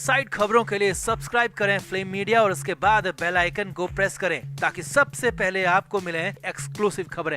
Side खबरों के लिए सब्सक्राइब करें फ्लेम मीडिया और उसके बाद बेल आइकन को प्रेस करें ताकि सबसे पहले आपको मिले एक्सक्लूसिव खबरें।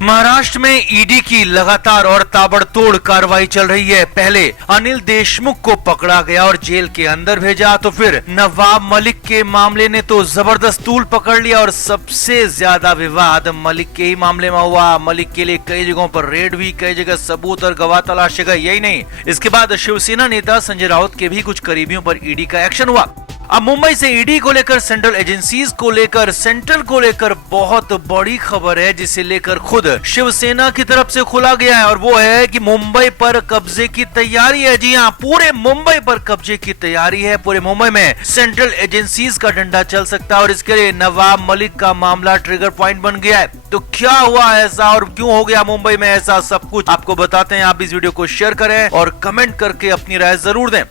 महाराष्ट्र में ईडी की लगातार और ताबड़तोड़ कार्रवाई चल रही है। पहले अनिल देशमुख को पकड़ा गया और जेल के अंदर भेजा, तो फिर नवाब मलिक के मामले ने तो जबरदस्त तूल पकड़ लिया और सबसे ज्यादा विवाद मलिक के ही मामले में हुआ। मलिक के लिए कई जगहों पर रेड हुई, कई जगह सबूत और गवाह तलाशे गए। यही नहीं, इसके बाद शिवसेना नेता संजय राउत के भी कुछ करीबियों पर ईडी का एक्शन हुआ। अब मुंबई से ईडी को लेकर, सेंट्रल एजेंसीज को लेकर, सेंट्रल को लेकर बहुत बड़ी खबर है जिसे लेकर खुद शिवसेना की तरफ से खुला गया है और वो है कि मुंबई पर कब्जे की तैयारी है। जी हाँ, पूरे मुंबई पर कब्जे की तैयारी है। पूरे मुंबई में सेंट्रल एजेंसीज का डंडा चल सकता है और इसके लिए नवाब मलिक का मामला ट्रिगर पॉइंट बन गया है। तो क्या हुआ ऐसा और क्यों हो गया मुंबई में ऐसा, सब कुछ आपको बताते हैं। आप इस वीडियो को शेयर करें और कमेंट करके अपनी राय जरूर दें।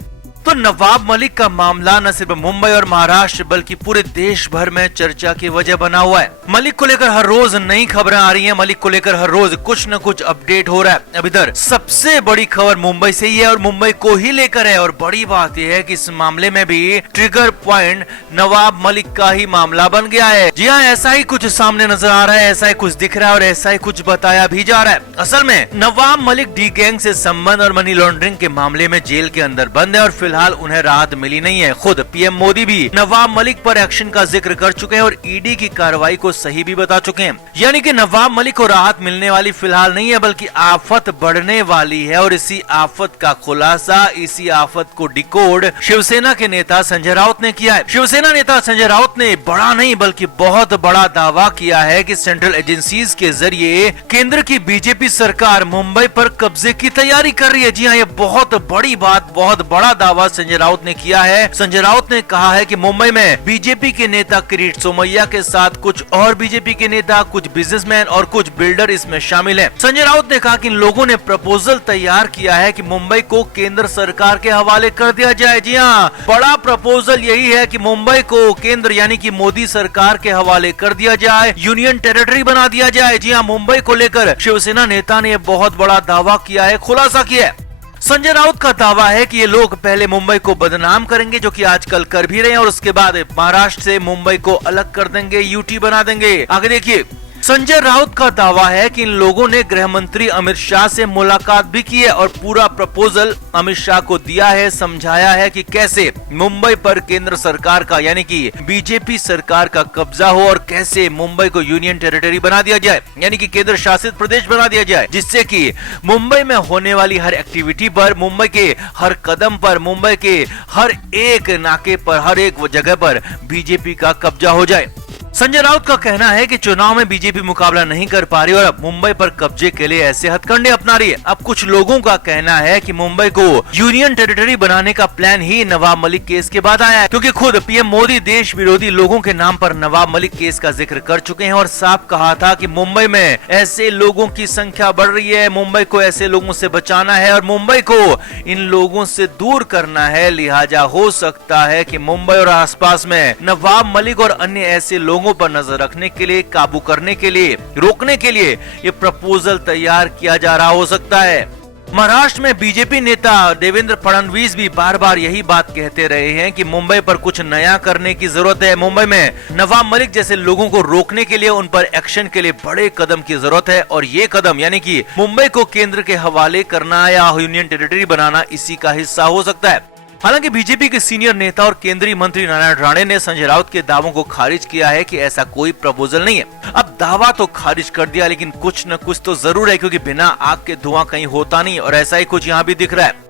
तो नवाब मलिक का मामला न सिर्फ मुंबई और महाराष्ट्र बल्कि पूरे देश भर में चर्चा की वजह बना हुआ है। मलिक को लेकर हर रोज नई खबरें आ रही हैं, मलिक को लेकर हर रोज कुछ न कुछ अपडेट हो रहा है। अब इधर सबसे बड़ी खबर मुंबई से ही है और मुंबई को ही लेकर है और बड़ी बात यह है कि इस मामले में भी ट्रिगर पॉइंट नवाब मलिक का ही मामला बन गया है। जी हाँ, ऐसा ही कुछ सामने नजर आ रहा है, ऐसा ही कुछ दिख रहा है और ऐसा ही कुछ बताया भी जा रहा है। असल में नवाब मलिक डी गैंग से संबंध और मनी लॉन्ड्रिंग के मामले में जेल के अंदर बंद है और फिलहाल उन्हें राहत मिली नहीं है। खुद पीएम मोदी भी नवाब मलिक पर एक्शन का जिक्र कर चुके हैं और ईडी की कार्रवाई को सही भी बता चुके हैं। यानी कि नवाब मलिक को राहत मिलने वाली फिलहाल नहीं है बल्कि आफत बढ़ने वाली है और इसी आफत का खुलासा, इसी आफत को डिकोड शिवसेना के नेता संजय राउत ने किया है। शिवसेना नेता संजय राउत ने बड़ा नहीं बल्कि बहुत बड़ा दावा किया है कि सेंट्रल एजेंसीज के जरिए केंद्र की बीजेपी सरकार मुंबई पर कब्जे की तैयारी कर रही है। जी हाँ, ये बहुत बड़ी बात, बहुत बड़ा दावा संजय राउत ने किया है। संजय राउत ने कहा है कि मुंबई में बीजेपी के नेता किरीट सोमैया के साथ कुछ और बीजेपी के नेता, कुछ बिजनेसमैन और कुछ बिल्डर इसमें शामिल हैं। संजय राउत ने कहा कि इन लोगों ने प्रपोजल तैयार किया है कि मुंबई को केंद्र सरकार के हवाले कर दिया जाए। जी हाँ, बड़ा प्रपोजल यही है कि मुंबई को केंद्र यानी कि मोदी सरकार के हवाले कर दिया जाए, यूनियन टेरिटरी बना दिया जाए। जी हाँ, मुंबई को लेकर शिवसेना नेता ने बहुत बड़ा दावा किया है, खुलासा किया है। संजय राउत का दावा है कि ये लोग पहले मुंबई को बदनाम करेंगे, जो कि आजकल कर भी रहे हैं, और उसके बाद महाराष्ट्र से मुंबई को अलग कर देंगे, यूटी बना देंगे। आगे देखिए, संजय राउत का दावा है कि इन लोगों ने गृह मंत्री अमित शाह से मुलाकात भी की है और पूरा प्रपोजल अमित शाह को दिया है, समझाया है कि कैसे मुंबई पर केंद्र सरकार का यानी कि बीजेपी सरकार का कब्जा हो और कैसे मुंबई को यूनियन टेरिटरी बना दिया जाए यानी कि केंद्र शासित प्रदेश बना दिया जाए, जिससे कि मुंबई में होने वाली हर एक्टिविटी पर, मुंबई के हर कदम पर, मुंबई के हर एक नाके पर, हर एक जगह पर बीजेपी का कब्जा हो जाए। संजय राउत का कहना है कि चुनाव में बीजेपी मुकाबला नहीं कर पा रही और अब मुंबई पर कब्जे के लिए ऐसे हथकंडे अपना रही है। अब कुछ लोगों का कहना है कि मुंबई को यूनियन टेरिटरी बनाने का प्लान ही नवाब मलिक केस के बाद आया है, क्योंकि खुद पीएम मोदी देश विरोधी लोगों के नाम पर नवाब मलिक केस का जिक्र कर चुके हैं और साफ कहा था कि मुंबई में ऐसे लोगों की संख्या बढ़ रही है, मुंबई को ऐसे लोगों से बचाना है और मुंबई को इन लोगों से दूर करना है। लिहाजा हो सकता है कि मुंबई और आसपास में नवाब मलिक और अन्य ऐसे लोगों पर नजर रखने के लिए, काबू करने के लिए, रोकने के लिए ये प्रपोजल तैयार किया जा रहा हो सकता है। महाराष्ट्र में बीजेपी नेता देवेंद्र फडणवीस भी बार बार यही बात कहते रहे हैं कि मुंबई पर कुछ नया करने की जरूरत है। मुंबई में नवाब मलिक जैसे लोगों को रोकने के लिए, उन पर एक्शन के लिए बड़े कदम की जरूरत है और ये कदम यानी कि मुंबई को केंद्र के हवाले करना या यूनियन टेरिटरी बनाना इसी का हिस्सा हो सकता है। हालांकि बीजेपी के सीनियर नेता और केंद्रीय मंत्री नारायण राणे ने संजय राउत के दावों को खारिज किया है कि ऐसा कोई प्रपोजल नहीं है। अब दावा तो खारिज कर दिया लेकिन कुछ न कुछ तो जरूर है, क्योंकि बिना आग के धुआं कहीं होता नहीं और ऐसा ही कुछ यहाँ भी दिख रहा है।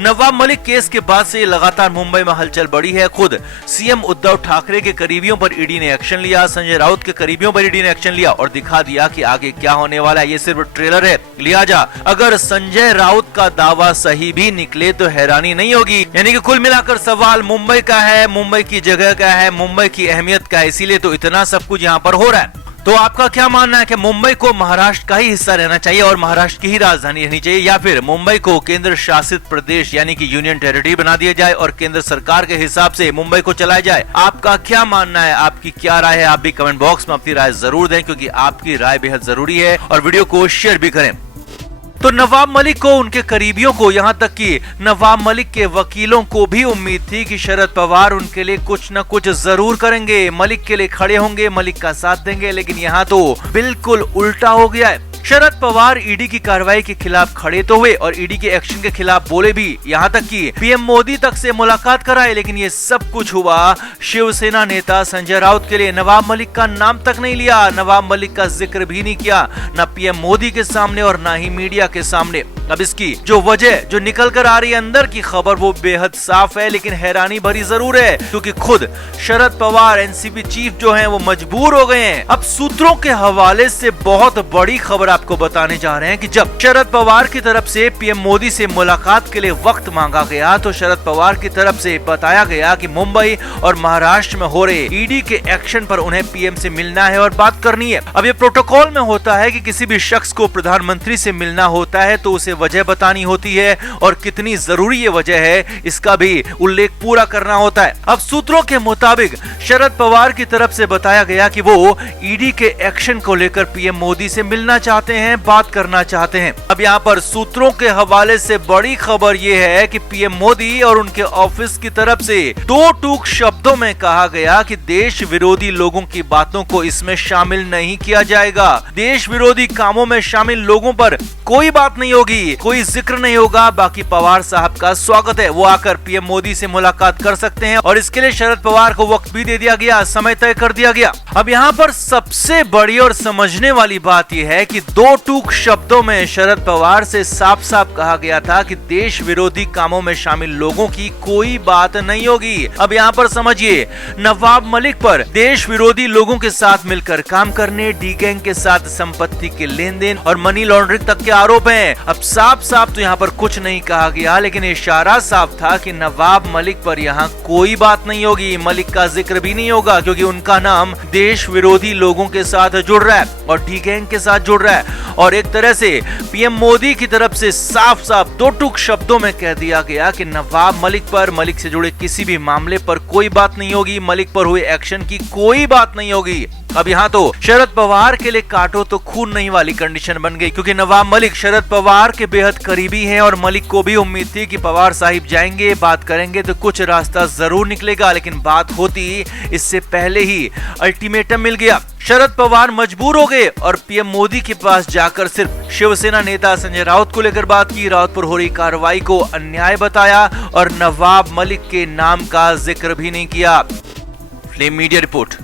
नवाब मलिक केस के बाद से लगातार मुंबई में हलचल बढ़ी है। खुद सीएम उद्धव ठाकरे के करीबियों पर ईडी ने एक्शन लिया, संजय राउत के करीबियों पर ईडी ने एक्शन लिया और दिखा दिया कि आगे क्या होने वाला है। ये सिर्फ ट्रेलर है, लिहाजा अगर संजय राउत का दावा सही भी निकले तो हैरानी नहीं होगी। यानी कि कुल मिलाकर सवाल मुंबई का है, मुंबई की जगह का है, मुंबई की अहमियत का है, इसीलिए तो इतना सब कुछ यहाँ पर हो रहा है। तो आपका क्या मानना है कि मुंबई को महाराष्ट्र का ही हिस्सा रहना चाहिए और महाराष्ट्र की ही राजधानी रहनी चाहिए, या फिर मुंबई को केंद्र शासित प्रदेश यानी कि यूनियन टेरिटरी बना दिया जाए और केंद्र सरकार के हिसाब से मुंबई को चलाया जाए? आपका क्या मानना है, आपकी क्या राय है? आप भी कमेंट बॉक्स में अपनी राय जरूर दें, क्योंकि आपकी राय बेहद जरूरी है, और वीडियो को शेयर भी करें। तो नवाब मलिक को, उनके करीबियों को, यहाँ तक कि नवाब मलिक के वकीलों को भी उम्मीद थी कि शरद पवार उनके लिए कुछ न कुछ जरूर करेंगे, मलिक के लिए खड़े होंगे, मलिक का साथ देंगे, लेकिन यहाँ तो बिल्कुल उल्टा हो गया है। शरद पवार ईडी की कार्रवाई के खिलाफ खड़े तो हुए और ईडी के एक्शन के खिलाफ बोले भी, यहाँ तक कि पीएम मोदी तक से मुलाकात कराए, लेकिन ये सब कुछ हुआ शिवसेना नेता संजय राउत के लिए। नवाब मलिक का नाम तक नहीं लिया, नवाब मलिक का जिक्र भी नहीं किया, न पीएम मोदी के सामने और न ही मीडिया के सामने। अब इसकी जो वजह जो निकल कर आ रही है अंदर की खबर, वो बेहद साफ है, लेकिन हैरानी भरी जरूर है, क्योंकि खुद शरद पवार एनसीपी चीफ जो हैं वो मजबूर हो गए हैं। अब सूत्रों के हवाले से बहुत बड़ी खबर आपको बताने जा रहे हैं कि जब शरद पवार की तरफ से पीएम मोदी से मुलाकात के लिए वक्त मांगा गया, तो शरद पवार की तरफ से बताया गया कि मुंबई और महाराष्ट्र में हो रहे ईडी के एक्शन पर उन्हें पीएम से मिलना है और बात करनी है। अब ये प्रोटोकॉल में होता है कि किसी भी शख्स को प्रधानमंत्री से मिलना होता है तो उसे वजह बतानी होती है, और कितनी जरूरी ये वजह है इसका भी उल्लेख पूरा करना होता है। अब सूत्रों के मुताबिक शरद पवार की तरफ से बताया गया कि वो ईडी के एक्शन को लेकर पीएम मोदी से मिलना चाहते हैं, बात करना चाहते हैं। अब यहाँ पर सूत्रों के हवाले से बड़ी खबर ये है कि पीएम मोदी और उनके ऑफिस की तरफ से दो टूक शब्दों में कहा गया कि देश विरोधी लोगों की बातों को इसमें शामिल नहीं किया जाएगा, देश विरोधी कामों में शामिल लोगों पर कोई बात नहीं होगी, कोई जिक्र नहीं होगा। बाकी पवार साहब का स्वागत है, वो आकर पीएम मोदी से मुलाकात कर सकते हैं, और इसके लिए शरद पवार को वक्त भी दे दिया गया, समय तय कर दिया गया। अब यहाँ पर सबसे बड़ी और समझने वाली बात यह है कि दो टूक शब्दों में शरद पवार से साफ साफ कहा गया था कि देश विरोधी कामों में शामिल लोगों की कोई बात नहीं होगी। अब यहाँ पर समझिए, नवाब मलिक पर देश विरोधी लोगों के साथ मिलकर काम करने, डी गैंग के साथ संपत्ति के लेन देन और मनी लॉन्ड्रिंग तक के आरोप हैं। अब साफ साफ तो यहाँ पर कुछ नहीं कहा गया, लेकिन इशारा साफ था कि नवाब मलिक पर यहाँ कोई बात नहीं होगी, मलिक का जिक्र भी नहीं होगा, क्योंकि उनका नाम देश विरोधी लोगों के साथ जुड़ रहा है और डी गैंग के साथ जुड़ रहा है। और एक तरह से पीएम मोदी की तरफ से साफ साफ दो टूक शब्दों में कह दिया गया कि नवाब मलिक पर, मलिक से जुड़े किसी भी मामले पर कोई बात नहीं होगी, मलिक पर हुए एक्शन की कोई बात नहीं होगी। अब यहाँ तो शरद पवार के लिए काटो तो खून नहीं वाली कंडीशन बन गई, क्योंकि नवाब मलिक शरद पवार के बेहद करीबी हैं और मलिक को भी उम्मीद थी कि पवार साहिब जाएंगे, बात करेंगे तो कुछ रास्ता जरूर निकलेगा, लेकिन बात होती इससे पहले ही अल्टीमेटम मिल गया। शरद पवार मजबूर हो गए और पीएम मोदी के पास जाकर सिर्फ शिवसेना नेता संजय राउत को लेकर बात की, राउत पर हो रही कार्रवाई को अन्याय बताया और नवाब मलिक के नाम का जिक्र भी नहीं किया। Flame media report.